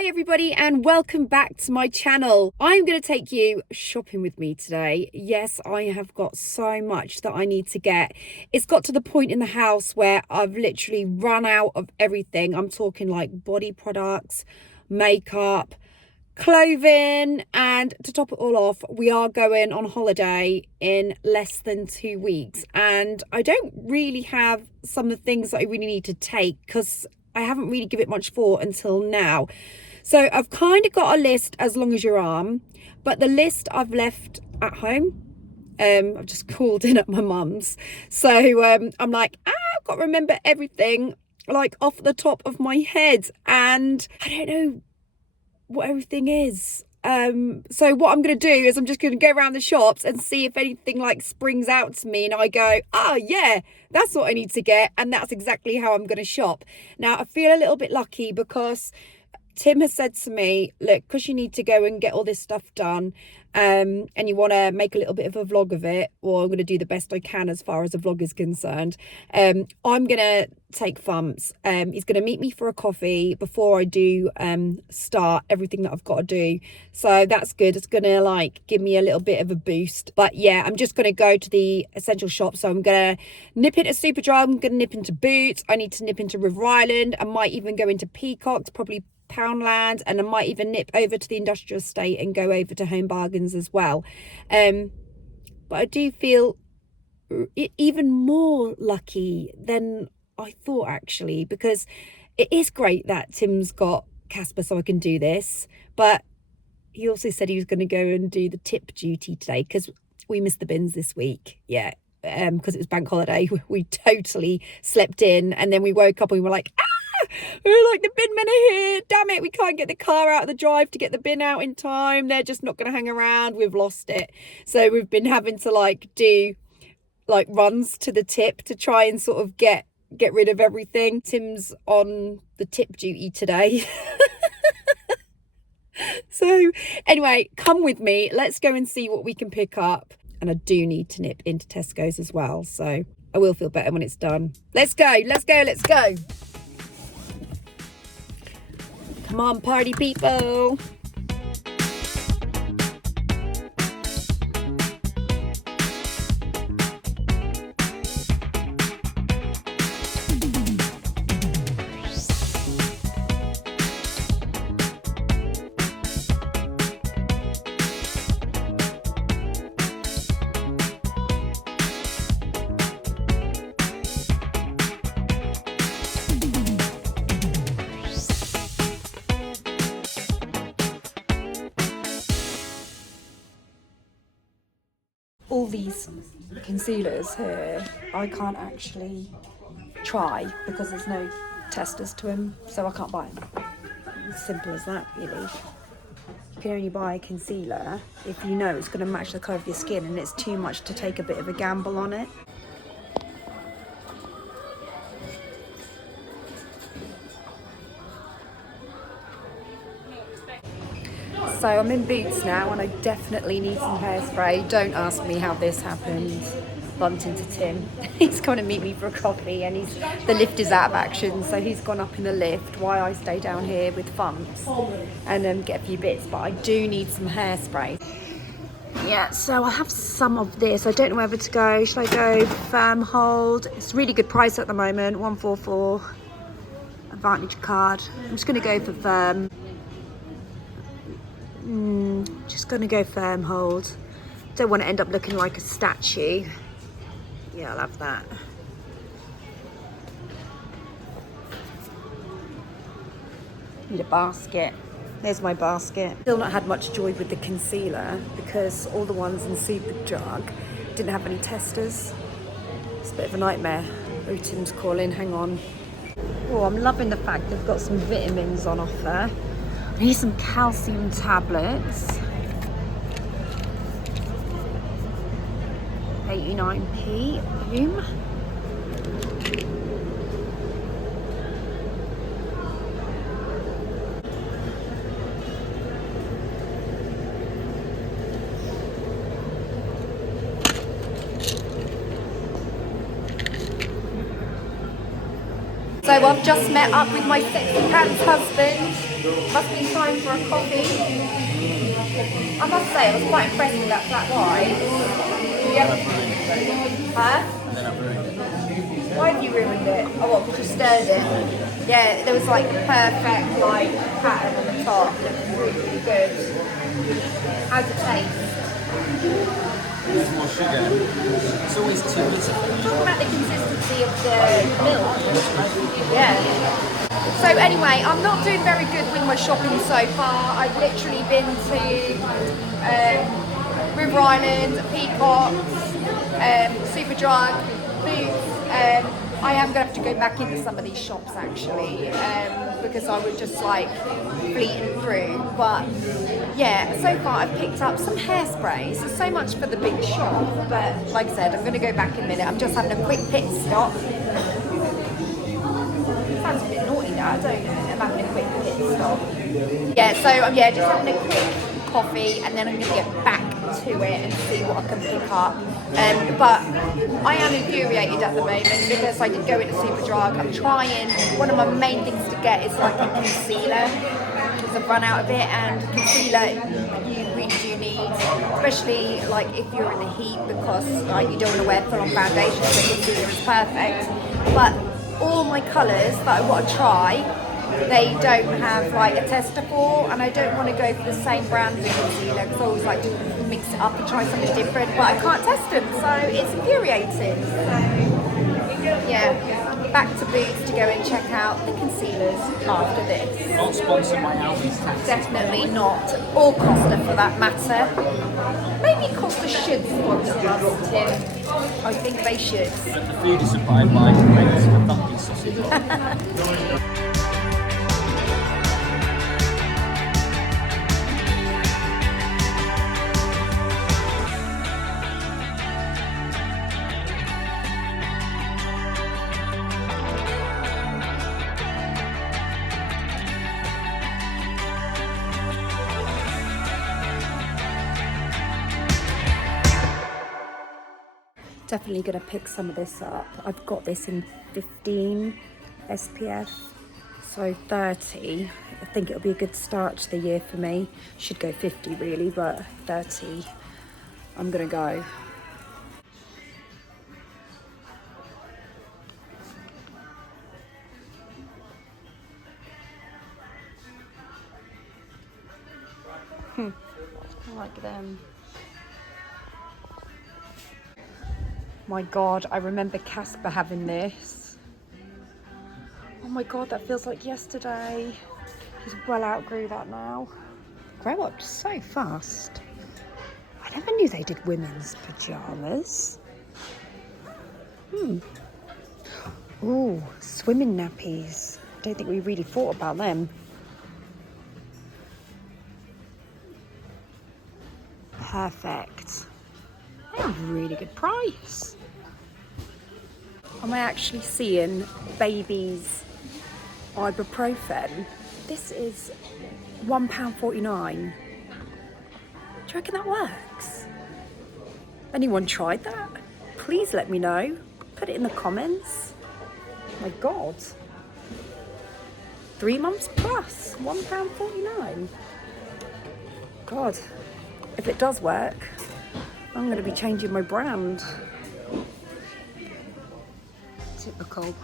Hi everybody and welcome back to my channel. I'm going to take you shopping with me today. Yes, I have got so much that I need to get. It's got to the point in the house where I've literally run out of everything. I'm talking like body products, makeup, clothing, and to top it all off, we are going on holiday in less than 2 weeks and I don't really have some of the things that I really need to take because I haven't really given it much thought until now. So I've kind of got a list as long as your arm, but the list I've left at home. I've just called in at my mum's. So I'm like, I've got to remember everything like off the top of my head. And I don't know what everything is. So what I'm going to do is I'm just going to go around the shops and see if anything like springs out to me and I go, oh yeah, that's what I need to get, and that's exactly how I'm going to shop. Now I feel a little bit lucky because Tim has said to me, look, because you need to go and get all this stuff done, and you want to make a little bit of a vlog of it, or I'm going to do the best I can as far as a vlog is concerned. I'm going to take Thumps. He's going to meet me for a coffee before I do start everything that I've got to do. So that's good. It's going to like give me a little bit of a boost. But yeah, I'm just going to go to the essential shop. So I'm going to nip into Superdrug. I'm going to nip into Boots. I need to nip into River Island. I might even go into Peacocks, probably Poundland, and I might even nip over to the industrial estate and go over to Home Bargains as well. But I do feel even more lucky than I thought, actually, because it is great that Tim's got Casper so I can do this, but he also said he was going to go and do the tip duty today because we missed the bins this week. Yeah, because it was bank holiday. We totally slept in, and then we woke up and we were like, we're like, the bin men are here, damn it, we can't get the car out of the drive to get the bin out in time, they're just not going to hang around, we've lost it. So we've been having to like do like runs to the tip to try and sort of get rid of everything. Tim's on the tip duty today. So anyway, come with me, let's go and see what we can pick up. And I do need to nip into Tesco's as well, so I will feel better when it's done. Let's go, let's go, let's go. Come on, party people. All these concealers here, I can't actually try because there's no testers to them, so I can't buy them. As simple as that, really. You can only buy a concealer if you know it's going to match the colour of your skin, and it's too much to take a bit of a gamble on it. So I'm in Boots now and I definitely need some hairspray. Don't ask me how this happened. Bumped into Tim. He's going to meet me for a coffee and the lift is out of action, so he's gone up in the lift while I stay down here with Thumps and get a few bits, but I do need some hairspray. Yeah, so I have some of this. I don't know whether to go. Should I go Firm Hold? It's a really good price at the moment, 144 Advantage card. I'm just going to go for Firm. Just gonna go Firm Hold. Don't want to end up looking like a statue. Yeah, I'll have that. Need a basket. There's my basket. Still not had much joy with the concealer because all the ones in Superdrug didn't have any testers. It's a bit of a nightmare. Oh, Tim's calling, hang on. Oh, I'm loving the fact they've got some vitamins on offer. I need some calcium tablets. 89p. Boom. So I've just met up with my sexy pants husband. Must be time for a coffee. I must say, I was quite impressed with that flat white. Yep. Huh? And then I ruined it. Why have you ruined it? Oh, what, because you stirred it? Yeah, there was like the perfect like pattern on the top. It was really, really good. How's it taste? There's more sugar. It's always too bitter. Talk about the consistency of the milk. Yeah. So anyway, I'm not doing very good with my shopping so far. I've literally been to River Island, Peacock, Superdrug, Boots. I am going to have to go back into some of these shops actually, because I was just like fleeting through. But yeah, so far I've picked up some hairspray. So much for the big shop. But like I said, I'm going to go back in a minute. I'm just having a quick pit stop. Sounds a bit naughty now, don't it? I'm having a quick pit stop. Yeah, so yeah, just having a quick coffee, and then I'm going to get back to it and see what I can pick up. But I am infuriated at the moment because I did go into Superdrug. I'm trying, one of my main things to get is like a concealer, because I've run out of it, and concealer you really do need, especially like if you're in the heat, because like you don't want to wear full on foundation, so concealer is perfect. But all my colours that I want to try, they don't have like a tester for, and I don't want to go for the same brand of concealer because I always like to mix it up and try something different, but I can't test them, so it's infuriating. So yeah, back to Boots to go and check out the concealers after this. Not sponsor my Aldi's taxi. Definitely not. Or Costa for that matter. Maybe Costa should sponsor us, Tim. I think they should. But the food is supplied by Wales for pumpkin sausage. Definitely going to pick some of this up. I've got this in 15 SPF, so 30. I think it'll be a good start to the year for me. Should go 50 really, but 30 I'm going to go. I like them. My God, I remember Casper having this. Oh my God, that feels like yesterday. He's well outgrew that now. Grow up so fast. I never knew they did women's pajamas. Ooh, swimming nappies. Don't think we really thought about them. Perfect. They're a really good price. Am I actually seeing baby's ibuprofen? This is £1.49. Do you reckon that works? Anyone tried that? Please let me know. Put it in the comments. My God. 3 months plus, £1.49. God, if it does work, I'm going to be changing my brand. Typical.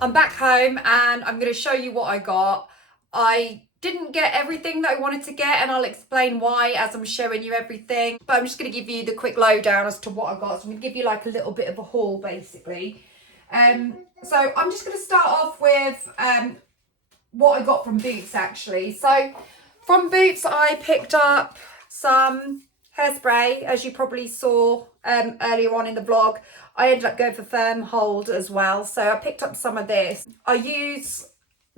I'm back home and I'm going to show you what I got. I didn't get everything that I wanted to get, and I'll explain why as I'm showing you everything. But I'm just going to give you the quick lowdown as to what I got. So I'm going to give you like a little bit of a haul basically. So I'm just going to start off with what I got from Boots actually. So from Boots I picked up some hairspray, as you probably saw earlier on in the vlog. I ended up going for firm hold as well, so I picked up some of this. I use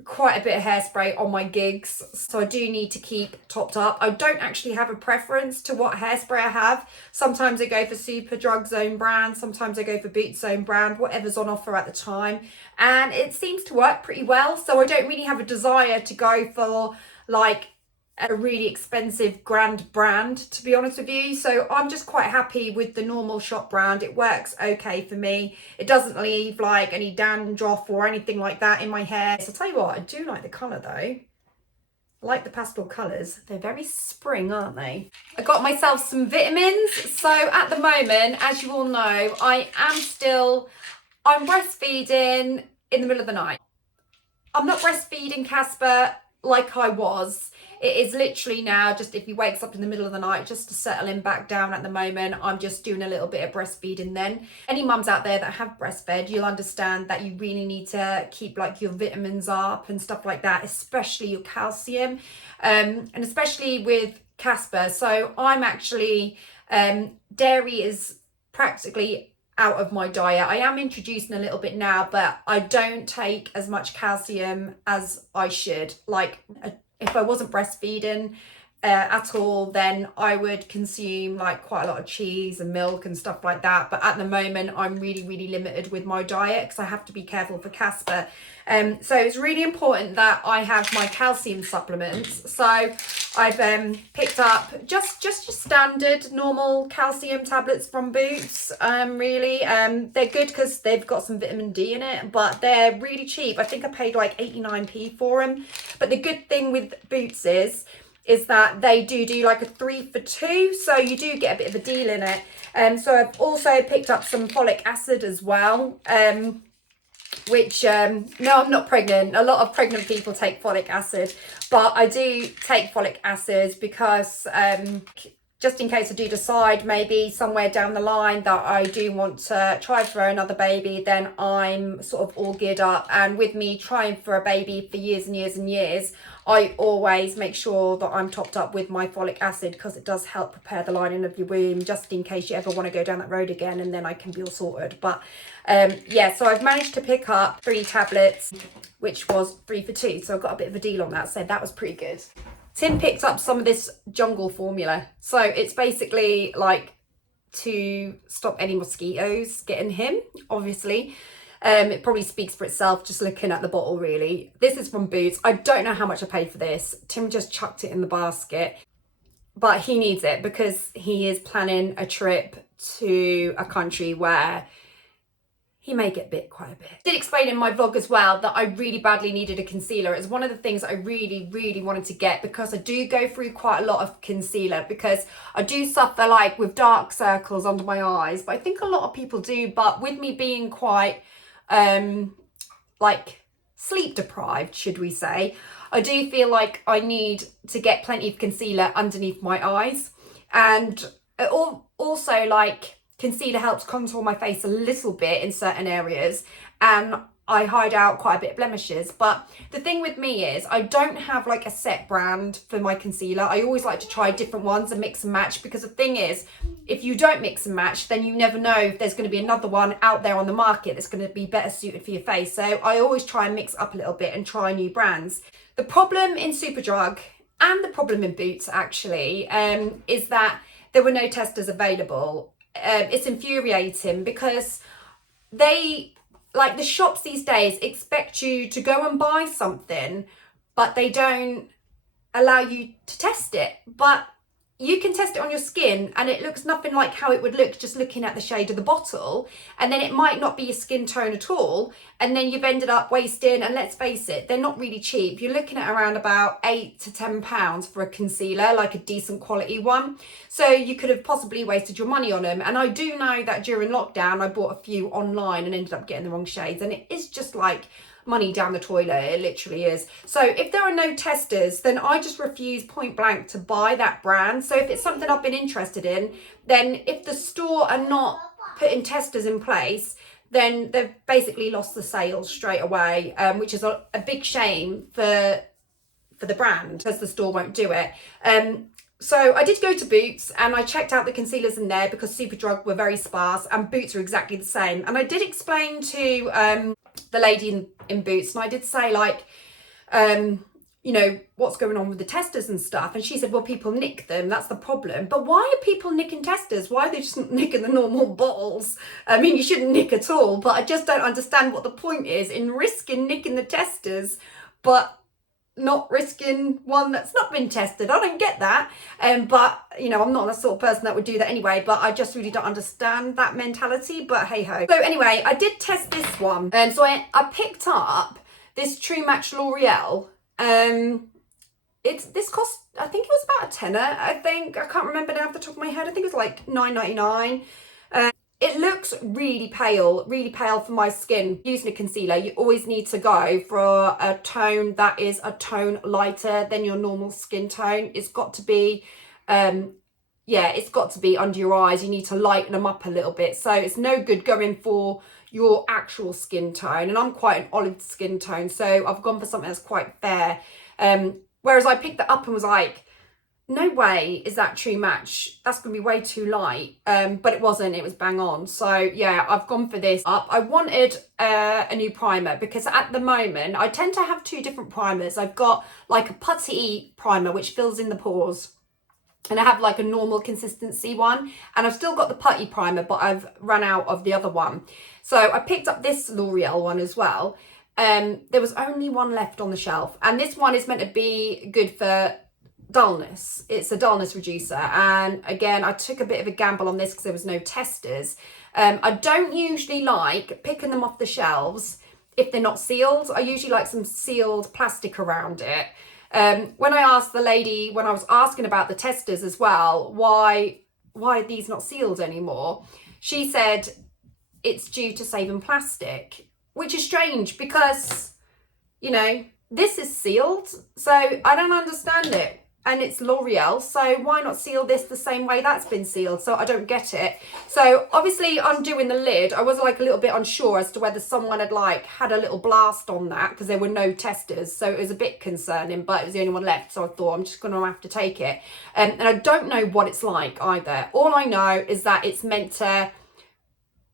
quite a bit of hairspray on my gigs, so I do need to keep topped up. I don't actually have a preference to what hairspray I have. Sometimes I go for Superdrug's own brand, sometimes I go for Boots' own brand, whatever's on offer at the time, and it seems to work pretty well. So I don't really have a desire to go for like a really expensive grand brand, to be honest with you. So I'm just quite happy with the normal shop brand. It works okay for me. It doesn't leave like any dandruff or anything like that in my hair. So I'll tell you what, I do like the colour though. I like the pastel colours. They're very spring, aren't they? I got myself some vitamins. So at the moment, as you all know, I'm breastfeeding in the middle of the night. I'm not breastfeeding Casper like I was. It is literally now just if he wakes up in the middle of the night just to settle him back down. At the moment, I'm just doing a little bit of breastfeeding then. Any mums out there that have breastfed, you'll understand that you really need to keep like your vitamins up and stuff like that, especially your calcium, and especially with Casper. So I'm actually, dairy is practically out of my diet. I am introducing a little bit now, but I don't take as much calcium as I should. Like if I wasn't breastfeeding at all, then I would consume like quite a lot of cheese and milk and stuff like that. But at the moment, I'm really limited with my diet because I have to be careful for Casper. So it's really important that I have my calcium supplements. So I've picked up just your standard normal calcium tablets from Boots. Really, they're good because they've got some vitamin D in it, but they're really cheap. I think I paid like 89p for them. But the good thing with Boots is that they do like a 3 for 2, so you do get a bit of a deal in it. So I've also picked up some folic acid as well, which no, I'm not pregnant. A lot of pregnant people take folic acid, but I do take folic acid because just in case I do decide maybe somewhere down the line that I do want to try for another baby, then I'm sort of all geared up. And with me trying for a baby for years and years and years, I always make sure that I'm topped up with my folic acid because it does help prepare the lining of your womb, just in case you ever want to go down that road again, and then I can be all sorted. But yeah, so I've managed to pick up 3 tablets, which was 3 for 2. So I got a bit of a deal on that. So that was pretty good. Tim picked up some of this jungle formula. So it's basically like to stop any mosquitoes getting him, obviously. It probably speaks for itself just looking at the bottle, really. This is from Boots. I don't know how much I paid for this. Tim just chucked it in the basket, but he needs it because he is planning a trip to a country where he may get bit quite a bit. I did explain in my vlog as well that I really badly needed a concealer. It's one of the things I really wanted to get because I do go through quite a lot of concealer because I do suffer like with dark circles under my eyes, but I think a lot of people do. But with me being quite like sleep deprived, should we say, I do feel like I need to get plenty of concealer underneath my eyes. And it also like concealer helps contour my face a little bit in certain areas, and I hide out quite a bit of blemishes. But the thing with me is I don't have like a set brand for my concealer. I always like to try different ones and mix and match, because the thing is, if you don't mix and match, then you never know if there's going to be another one out there on the market that's going to be better suited for your face. So I always try and mix up a little bit and try new brands. The problem in Superdrug and the problem in Boots actually is that there were no testers available. It's infuriating because they, like the shops these days, expect you to go and buy something, but they don't allow you to test it. But you can test it on your skin and it looks nothing like how it would look just looking at the shade of the bottle, and then it might not be your skin tone at all, and then you've ended up wasting, and let's face it, they're not really cheap. You're looking at around about £8 to £10 for a concealer, like a decent quality one. So you could have possibly wasted your money on them. And I do know that during lockdown I bought a few online and ended up getting the wrong shades, and it is just like money down the toilet. It literally is. So if there are no testers, then I just refuse point blank to buy that brand. So if it's something I've been interested in, then if the store are not putting testers in place, then they've basically lost the sales straight away, which is a big shame for the brand, because the store won't do it. So I did go to Boots and I checked out the concealers in there because Superdrug were very sparse and Boots are exactly the same. And I did explain to the lady in Boots, and I did say, like, you know, what's going on with the testers and stuff. And she said, well, people nick them. That's the problem. But why are people nicking testers? Why are they just nicking the normal bottles? I mean, you shouldn't nick at all, but I just don't understand what the point is in risking nicking the testers, but not risking one that's not been tested. I don't get that. But, you know, I'm not the sort of person that would do that anyway, but I just really don't understand that mentality, but hey ho. So anyway, I did test this one. So I picked up this True Match L'Oreal. This cost, I think it was about a tenner. I can't remember now off the top of my head. I think it was like £9.99. It looks really pale for my skin. Using a concealer, you always need to go for a tone that is a tone lighter than your normal skin tone. It's got to be, it's got to be under your eyes. You need to lighten them up a little bit. So it's no good going for your actual skin tone. And I'm quite an olive skin tone, so I've gone for something that's quite fair. Whereas I picked that up and was like, no way is that True Match. That's going to be way too light. But it wasn't. It was bang on. So yeah, I've gone for this up. I wanted a new primer because at the moment I tend to have two different primers. I've got like a putty primer which fills in the pores, and I have like a normal consistency one, and I've still got the putty primer, but I've run out of the other one. So I picked up this L'Oreal one as well. There was only one left on the shelf, and this one is meant to be good for dullness. It's a dullness reducer, and again I took a bit of a gamble on this because there was no testers. I don't usually like picking them off the shelves if they're not sealed. I usually like some sealed plastic around it. When I asked the lady, when I was asking about the testers as well, why are these not sealed anymore, she said it's due to saving plastic, which is strange because, you know, this is sealed, so I don't understand it. And it's L'Oreal, so why not seal this the same way that's been sealed? So I don't get it. So obviously undoing the lid, I was like a little bit unsure as to whether someone had like had a little blast on that because there were no testers. So it was a bit concerning, but it was the only one left. So I thought I'm just going to have to take it. And I don't know what it's like either. All I know is that it's meant to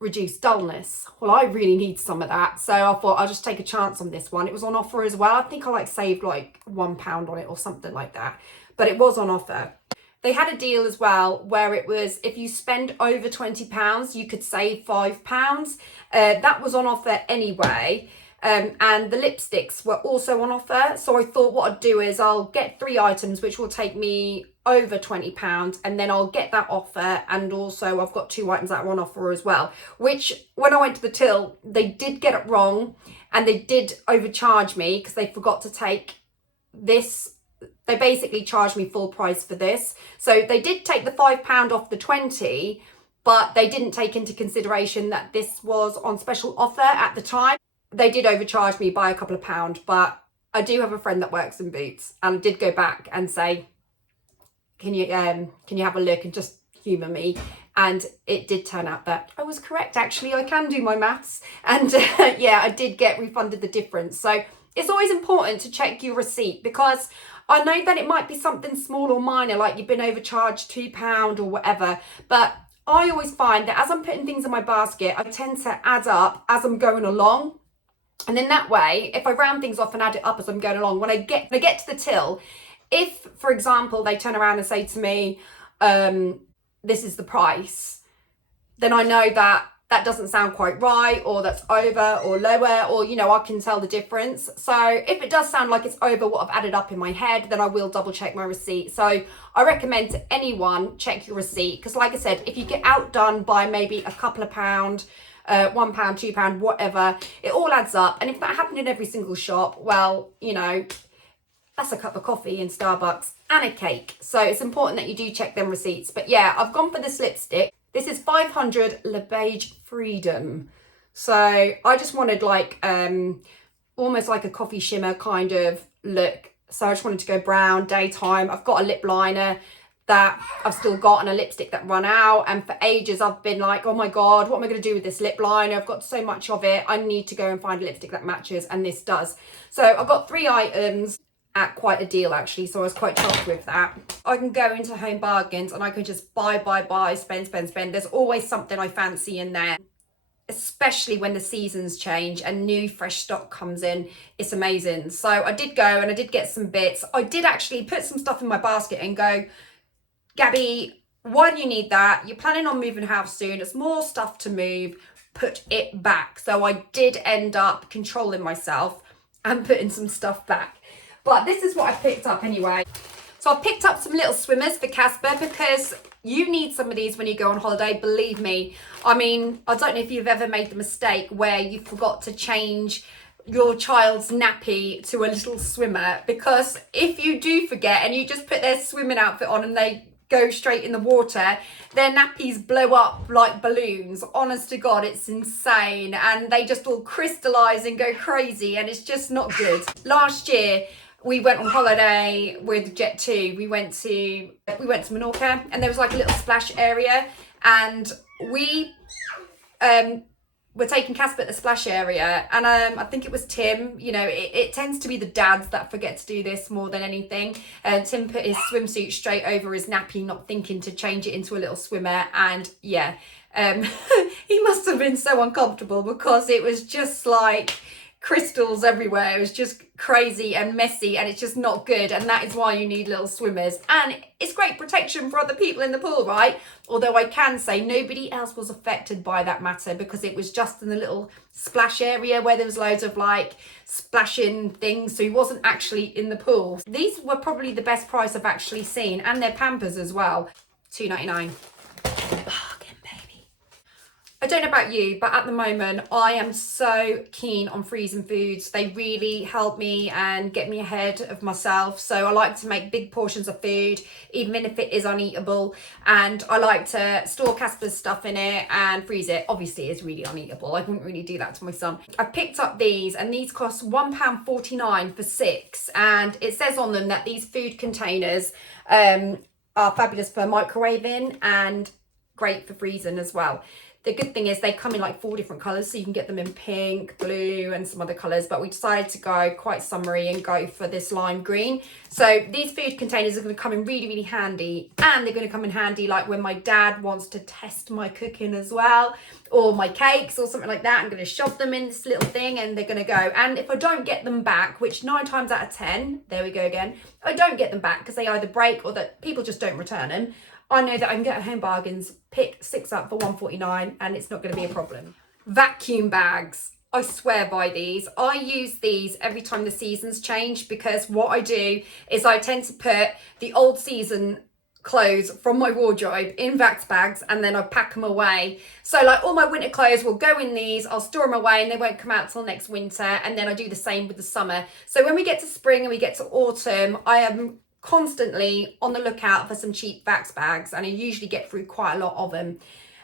reduce dullness. Well, I really need some of that, so I thought I'll just take a chance on this one. It was on offer as well. I think I like saved like £1 on it or something like that, but it was on offer. They had a deal as well where it was if you spend over £20 you could save £5. That was on offer anyway. And the lipsticks were also on offer, so I thought what I'd do is I'll get 3 items which will take me over £20, and then I'll get that offer, and also I've got 2 items that are on offer as well, which when I went to the till they did get it wrong and they did overcharge me because they forgot to take this. They basically charged me full price for this, so they did take the £5 off the 20, but they didn't take into consideration that this was on special offer at the time. They did overcharge me by a couple of pounds, but I do have a friend that works in Boots, and I did go back and say, can you have a look and just humour me? And it did turn out that I was correct. Actually, I can do my maths, and yeah, I did get refunded the difference. So it's always important to check your receipt, because I know that it might be something small or minor, like you've been overcharged £2 or whatever, but I always find that as I'm putting things in my basket, I tend to add up as I'm going along. And in that way, if I round things off and add it up as I'm going along, when I get to the till, if, for example, they turn around and say to me, this is the price, then I know that that doesn't sound quite right, or that's over or lower, or, you know, I can tell the difference. So if it does sound like it's over what I've added up in my head, then I will double check my receipt. So I recommend to anyone, check your receipt, because like I said, if you get outdone by maybe a couple of pounds, £1, £2, whatever, it all adds up. And if that happened in every single shop, well, you know, that's a cup of coffee in Starbucks and a cake. So it's important that you do check them receipts. But yeah, I've gone for this lipstick. This is 500 Le Beige Freedom. So I just wanted like almost like a coffee shimmer kind of look. So I just wanted to go brown, daytime. I've got a lip liner that I've still got and a lipstick that run out, and for ages I've been like, oh my god, what am I going to do with this lip liner? I've got so much of it. I need to go and find a lipstick that matches, and this does. So I've got 3 items at quite a deal actually, so I was quite chuffed with that. I can go into Home Bargains and I can just buy, spend. There's always something I fancy in there. especially when the seasons change and new fresh stock comes in. It's amazing. So I did go and I did get some bits. I did actually put some stuff in my basket and go, Gabby, why do you need that? You're planning on moving house soon. It's more stuff to move. Put it back. So I did end up controlling myself and putting some stuff back. But this is what I picked up anyway. So I picked up some little swimmers for Casper because you need some of these when you go on holiday, believe me. I mean, I don't know if you've ever made the mistake where you forgot to change your child's nappy to a little swimmer, because if you do forget and you just put their swimming outfit on and they go straight in the water, their nappies blow up like balloons. Honest to God, it's insane. And they just all crystallize and go crazy, and it's just not good. Last year, we went on holiday with Jet2. We went to Menorca, and there was like a little splash area, and we were taking Casper at the splash area, and I think it was Tim. You know, it tends to be the dads that forget to do this more than anything. Tim put his swimsuit straight over his nappy, not thinking to change it into a little swimmer, and yeah, he must have been so uncomfortable because it was just like crystals everywhere. It was just crazy and messy, and it's just not good, and that is why you need little swimmers. And it's great protection for other people in the pool, right? Although I can say nobody else was affected by that matter, because it was just in the little splash area where there was loads of like splashing things, so he wasn't actually in the pool. These were probably the best price I've actually seen, and they're Pampers as well. $2.99. I don't know about you, but at the moment I am so keen on freezing foods. They really help me and get me ahead of myself. So I like to make big portions of food, even if it is uneatable. And I like to store Casper's stuff in it and freeze it. Obviously it's really uneatable. I wouldn't really do that to my son. I picked up these, and these cost £1.49 for 6. And it says on them that these food containers are fabulous for microwaving and great for freezing as well. The good thing is they come in like 4 different colours, so you can get them in pink, blue and some other colours, but we decided to go quite summery and go for this lime green. So these food containers are going to come in really, really handy, and they're going to come in handy like when my dad wants to test my cooking as well, or my cakes or something like that. I'm going to shove them in this little thing and they're going to go. And if I don't get them back, which 9 times out of 10, there we go again, I don't get them back because they either break or that people just don't return them, I know that I can get at Home Bargains, pick 6 up for £1.49, and it's not going to be a problem. Vacuum bags. I swear by these. I use these every time the seasons change, because what I do is I tend to put the old season clothes from my wardrobe in Vax bags, and then I pack them away. So like all my winter clothes will go in these, I'll store them away, and they won't come out till next winter. And then I do the same with the summer. So when we get to spring and we get to autumn, I am constantly on the lookout for some cheap Vax bags, and I usually get through quite a lot of them.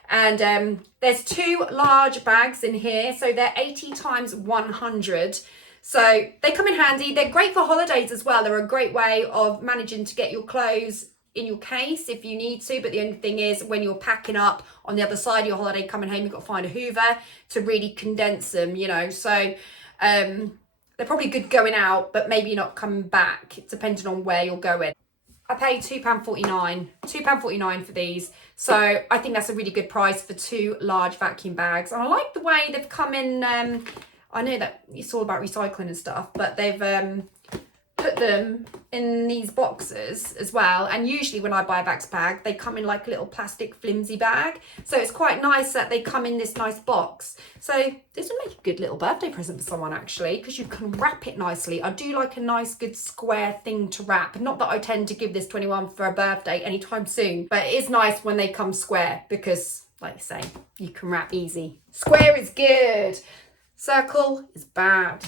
And there's 2 large bags in here, so they're 80 times 100. So they come in handy. They're great for holidays as well. They're a great way of managing to get your clothes in your case if you need to, but the only thing is when you're packing up on the other side of your holiday coming home, you've got to find a hoover to really condense them, you know. So they're probably good going out, but maybe not coming back, depending on where you're going. I paid £2.49 for these. So I think that's a really good price for 2 large vacuum bags. And I like the way they've come in. I know that it's all about recycling and stuff, but they've put them in these boxes as well. And usually when I buy a Vax bag, they come in like a little plastic flimsy bag. So it's quite nice that they come in this nice box. So this would make a good little birthday present for someone, actually, because you can wrap it nicely. I do like a nice good square thing to wrap. Not that I tend to give this to anyone for a birthday anytime soon, but it is nice when they come square because, like I say, you can wrap easy. Square is good. Circle is bad.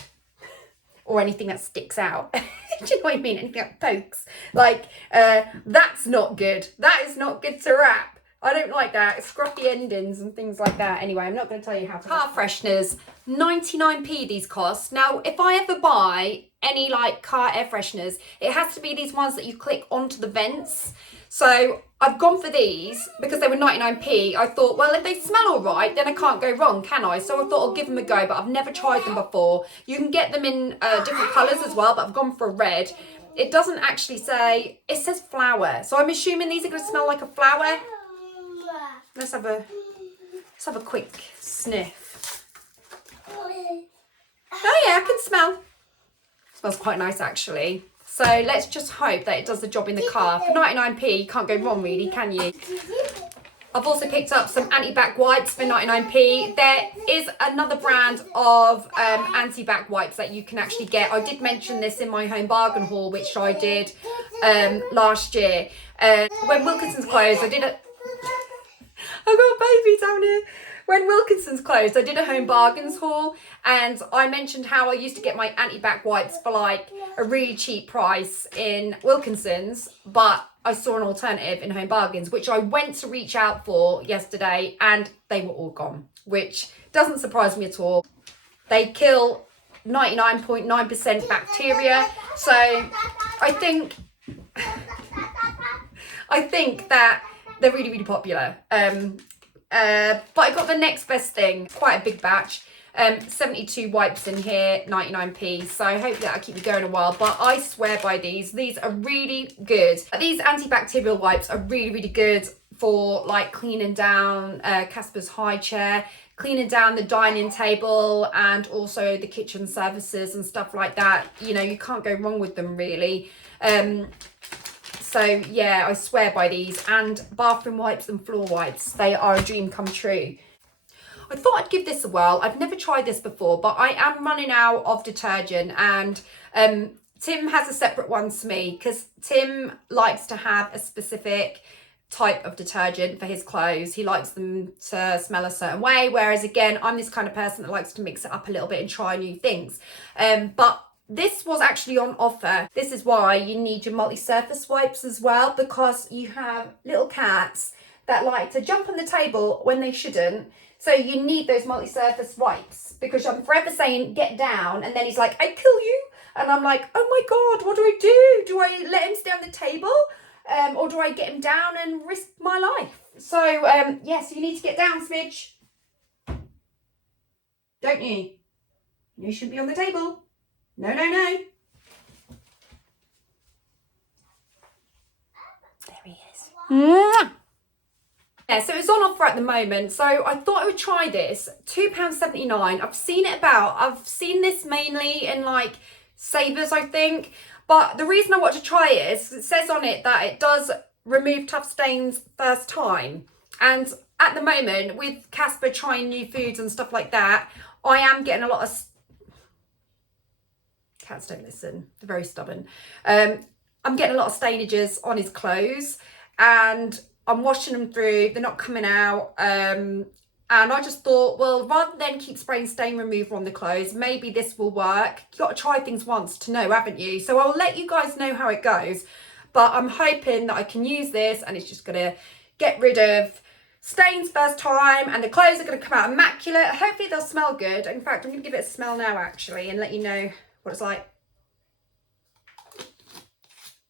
Or anything that sticks out. Do you know what I mean? Anything that pokes. Like, that's not good. That is not good to wrap. I don't like that. Scruffy endings and things like that. Anyway, I'm not going to tell you how to. Car fresheners. 99p these cost. Now, if I ever buy any like car air fresheners, it has to be these ones that you click onto the vents. So I've gone for these because they were 99p. I thought, well, if they smell all right, then I can't go wrong, can I? So I thought I'll give them a go, but I've never tried them before. You can get them in different colours as well, but I've gone for a red. It doesn't actually say, it says flower. So I'm assuming these are going to smell like a flower. Let's have a quick sniff. Oh yeah, I can smell. Smells quite nice actually. So let's just hope that it does the job in the car. For 99p, you can't go wrong really, can you? I've also picked up some Antiback wipes for 99p. There is another brand of Antiback wipes that you can actually get. I did mention this in my home bargain haul, which I did last year. When Wilkinson's closed, I did a... I've got a baby down here. When Wilkinson's closed, I did a home bargains haul, and I mentioned how I used to get my Antiback wipes for like a really cheap price in Wilkinson's, but I saw an alternative in home bargains, which I went to reach out for yesterday, and they were all gone, which doesn't surprise me at all. They kill 99.9% bacteria, so I think that they're really, really popular. But I got the next best thing, quite a big batch, 72 wipes in here, 99p, so hopefully that'll keep me going a while. But I swear by these are really good. These antibacterial wipes are really, really good for like cleaning down Casper's high chair, cleaning down the dining table, and also the kitchen surfaces and stuff like that. You know, you can't go wrong with them really. So yeah, I swear by these. And bathroom wipes and floor wipes, they are a dream come true. I thought I'd give this a whirl. I've never tried this before, but I am running out of detergent, and Tim has a separate one to me because Tim likes to have a specific type of detergent for his clothes. He likes them to smell a certain way, whereas again, I'm this kind of person that likes to mix it up a little bit and try new things. But this was actually on offer. This is why you need your multi-surface wipes as well, because you have little cats that like to jump on the table when they shouldn't. So you need those multi-surface wipes, because I'm forever saying, get down. And then he's like, I'd kill you. And I'm like, oh my God, what do I do? Do I let him stay on the table? Or do I get him down and risk my life? So, yes, you need to get down, Smidge. Don't you? You shouldn't be on the table. No, no, no. There he is. Mwah! Yeah, so it's on offer at the moment. So I thought I would try this. £2.79. I've seen it about. I've seen this mainly in like Savers, I think. But the reason I want to try it is it says on it that it does remove tough stains first time. And at the moment, with Casper trying new foods and stuff like that, I am getting a lot of... Cats don't listen. They're very stubborn. I'm getting a lot of stainages on his clothes, and I'm washing them through. They're not coming out. And I just thought, well, rather than keep spraying stain remover on the clothes, maybe this will work. You've got to try things once to know, haven't you? So I'll let you guys know how it goes. But I'm hoping that I can use this and it's just going to get rid of stains first time, and the clothes are going to come out immaculate. Hopefully they'll smell good. In fact, I'm going to give it a smell now, actually, and let you know what it's like.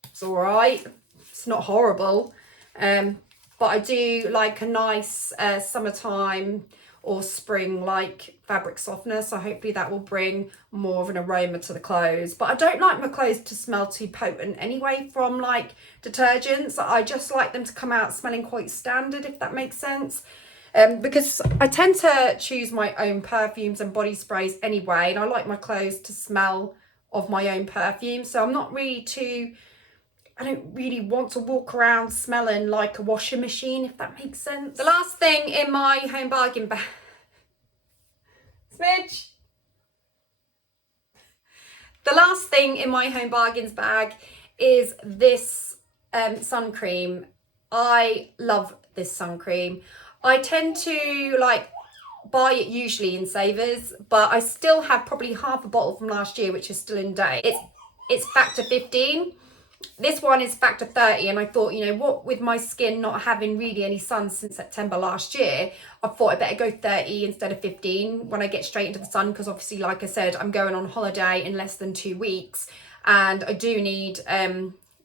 It's all right. It's not horrible. But I do like a nice summertime or spring like fabric softener, so hopefully that will bring more of an aroma to the clothes. But I don't like my clothes to smell too potent anyway from like detergents. I just like them to come out smelling quite standard, if that makes sense. Because I tend to choose my own perfumes and body sprays anyway, and I like my clothes to smell of my own perfume, so I'm not really too... I don't really want to walk around smelling like a washing machine, if that makes sense. The last thing in my home bargain bag... Smidge! The last thing in my home bargains bag is this sun cream. I love this sun cream. I tend to like buy it usually in Savers, but I still have probably half a bottle from last year, which is still in date. It's factor 15. This one is factor 30, and I thought, you know what, with my skin not having really any sun since September last year, I thought I'd better go 30 instead of 15 when I get straight into the sun, because obviously, like I said, I'm going on holiday in less than 2 weeks, and I do need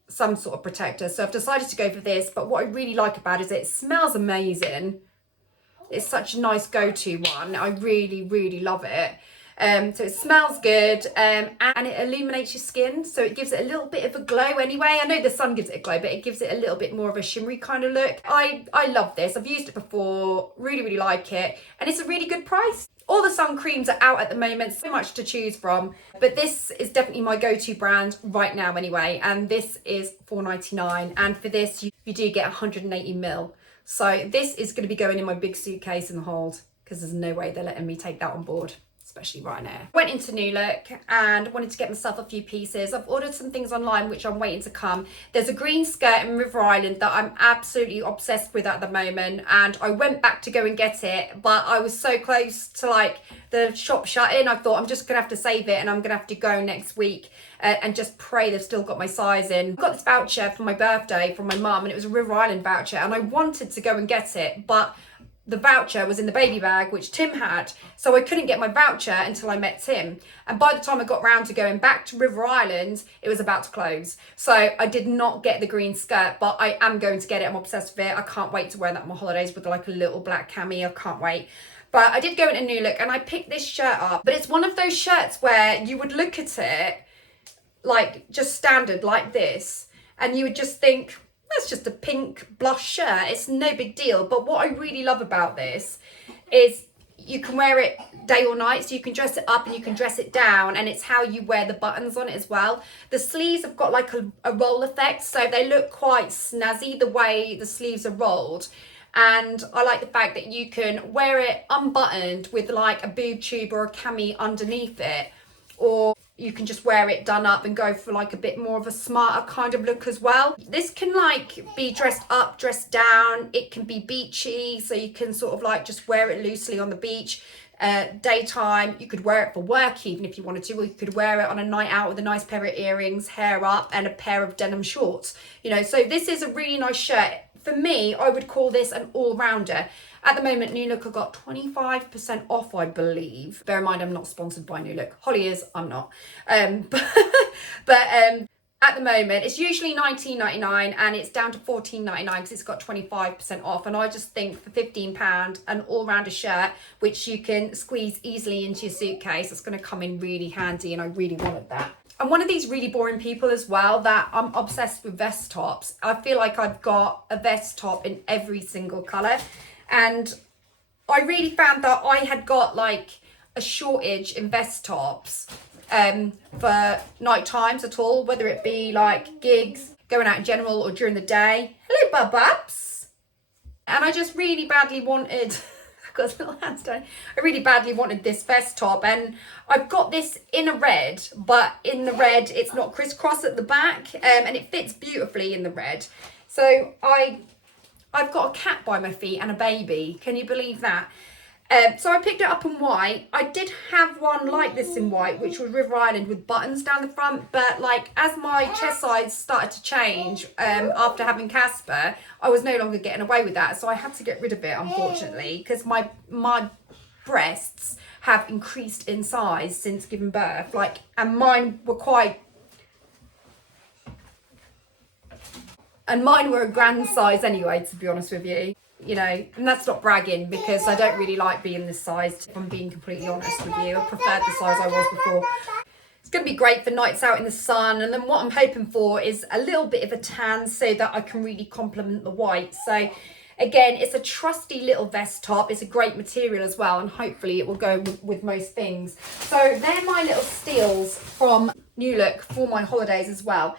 some sort of protector. So I've decided to go for this, but what I really like about it is it smells amazing. It's such a nice go-to one. I really, really love it. So it smells good, and it illuminates your skin, so it gives it a little bit of a glow anyway. I know the sun gives it a glow, but it gives it a little bit more of a shimmery kind of look. I love this. I've used it before, really like it, and it's a really good price. All the sun creams are out at the moment, so much to choose from, but this is definitely my go-to brand right now anyway, and this is $4.99, and for this you do get 180ml. So this is going to be going in my big suitcase in the hold, because there's no way they're letting me take that on board, especially right now. Went into New Look and wanted to get myself a few pieces. I've ordered some things online which I'm waiting to come. There's a green skirt in River Island that I'm absolutely obsessed with at the moment, and I went back to go and get it, but I was so close to like the shop shutting. I thought I'm just gonna have to save it, and I'm gonna have to go next week and just pray they've still got my size in. I got this voucher for my birthday from my mum, and it was a River Island voucher, and I wanted to go and get it, but the voucher was in the baby bag, which Tim had, so I couldn't get my voucher until I met Tim. And by the time I got round to going back to River Island, it was about to close. So I did not get the green skirt, but I am going to get it. I'm obsessed with it. I can't wait to wear that on my holidays with like a little black cami. I can't wait. But I did go into New Look and I picked this shirt up. But it's one of those shirts where you would look at it like just standard like this, and you would just think, that's just a pink blush shirt, it's no big deal. But what I really love about this is you can wear it day or night, so you can dress it up and you can dress it down, and it's how you wear the buttons on it as well. The sleeves have got like a roll effect, so they look quite snazzy the way the sleeves are rolled. And I like the fact that you can wear it unbuttoned with like a boob tube or a cami underneath it, or you can just wear it done up and go for like a bit more of a smarter kind of look as well. This can like be dressed up, dressed down. It can be beachy, so you can sort of like just wear it loosely on the beach. Daytime, you could wear it for work even if you wanted to, or you could wear it on a night out with a nice pair of earrings, hair up, and a pair of denim shorts. You know, so this is a really nice shirt. For me, I would call this an all-rounder. At the moment, New Look have got 25% off, I believe. Bear in mind, I'm not sponsored by New Look. Holly is, I'm not. But at the moment, it's usually $19.99 and it's down to $14.99 because it's got 25% off. And I just think for £15, an all-rounder shirt, which you can squeeze easily into your suitcase, it's going to come in really handy, and I really wanted that. I'm one of these really boring people as well, that I'm obsessed with vest tops. I feel like I've got a vest top in every single colour. And I really found that I had got like a shortage in vest tops for night times at all, whether it be like gigs, going out in general, or during the day. Hello, Bubs. And I just really badly wanted, I've got his little hands down. I really badly wanted this vest top, and I've got this in a red, but in the red it's not crisscross at the back, and it fits beautifully in the red. So I've got a cat by my feet and a baby. Can you believe that? So I picked it up in white. I did have one like this in white, which was River Island with buttons down the front. But like as my chest size started to change after having Casper, I was no longer getting away with that. So I had to get rid of it, unfortunately, because my breasts have increased in size since giving birth. Like, and mine were a grand size anyway, to be honest with you. You know, and that's not bragging, because I don't really like being this size, if I'm being completely honest with you. I preferred the size I was before. It's going to be great for nights out in the sun, and then what I'm hoping for is a little bit of a tan so that I can really complement the white. So again, it's a trusty little vest top. It's a great material as well, and hopefully it will go with most things. So they're my little steals from New Look for my holidays as well.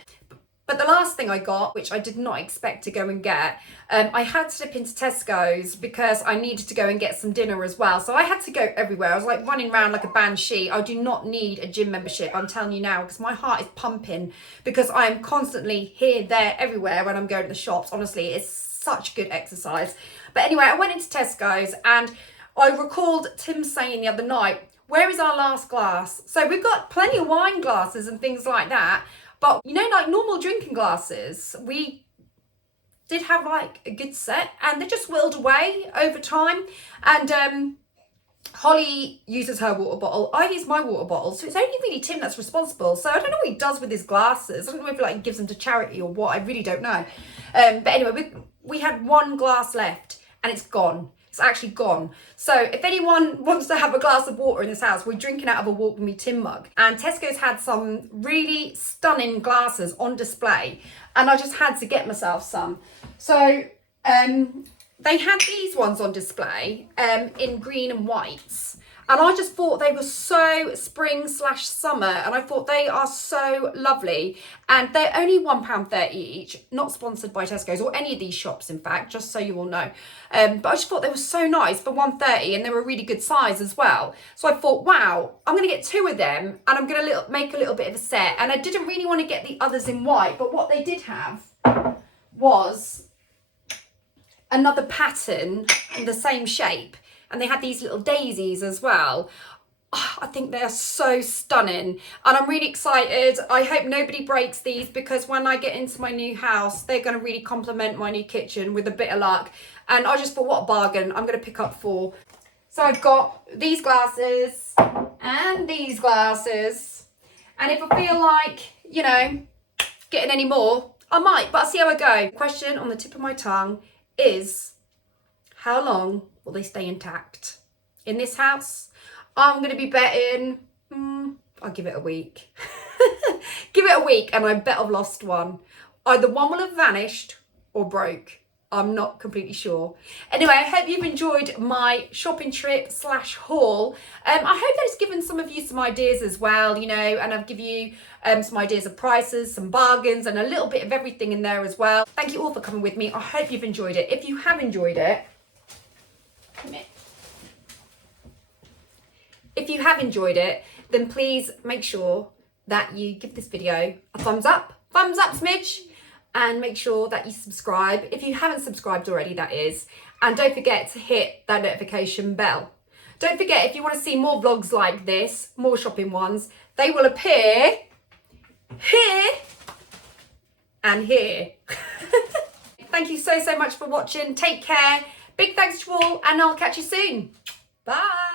But the last thing I got, which I did not expect to go and get, I had to dip into Tesco's because I needed to go and get some dinner as well. So I had to go everywhere. I was like running around like a banshee. I do not need a gym membership, I'm telling you now, because my heart is pumping, because I am constantly here, there, everywhere when I'm going to the shops. Honestly, it's such good exercise. But anyway, I went into Tesco's and I recalled Tim saying the other night, where is our last glass? So we've got plenty of wine glasses and things like that. But, you know, like normal drinking glasses, we did have like a good set, and they just whittled away over time. And Holly uses her water bottle. I use my water bottle. So it's only really Tim that's responsible. So I don't know what he does with his glasses. I don't know if like he gives them to charity or what. I really don't know. But anyway, we had one glass left and it's gone. It's actually gone. So if anyone wants to have a glass of water in this house, we're drinking out of a Walk With Me tin mug. And Tesco's had some really stunning glasses on display, and I just had to get myself some. So they had these ones on display in green and whites. And I just thought they were so spring/summer, and I thought they are so lovely. And they're only £1.30 each, not sponsored by Tesco's or any of these shops, in fact, just so you all know. But I just thought they were so nice for £1.30, and they were a really good size as well. So I thought, wow, I'm going to get 2 of them, and I'm going to make a little bit of a set. And I didn't really want to get the others in white, but what they did have was another pattern in the same shape. And they had these little daisies as well. Oh, I think they're so stunning. And I'm really excited. I hope nobody breaks these, because when I get into my new house, they're going to really complement my new kitchen with a bit of luck. And I just thought, what a bargain. I'm going to pick up 4. So I've got these glasses and these glasses. And if I feel like, you know, getting any more, I might. But I'll see how I go. Question on the tip of my tongue is, how long will they stay intact? In this house, I'm going to be betting, I'll give it a week. Give it a week and I bet I've lost one. Either one will have vanished or broke. I'm not completely sure. Anyway, I hope you've enjoyed my shopping trip / haul. I hope that it's given some of you some ideas as well, you know, and I've given you some ideas of prices, some bargains, and a little bit of everything in there as well. Thank you all for coming with me. I hope you've enjoyed it. If you have enjoyed it, come here. If you have enjoyed it, then please make sure that you give this video a thumbs up smidge, and make sure that you subscribe if you haven't subscribed already, that is. And don't forget to hit that notification bell. Don't forget, if you want to see more vlogs like this, more shopping ones, they will appear here and here. Thank you so much for watching. Take care. Big thanks to you all, and I'll catch you soon. Bye.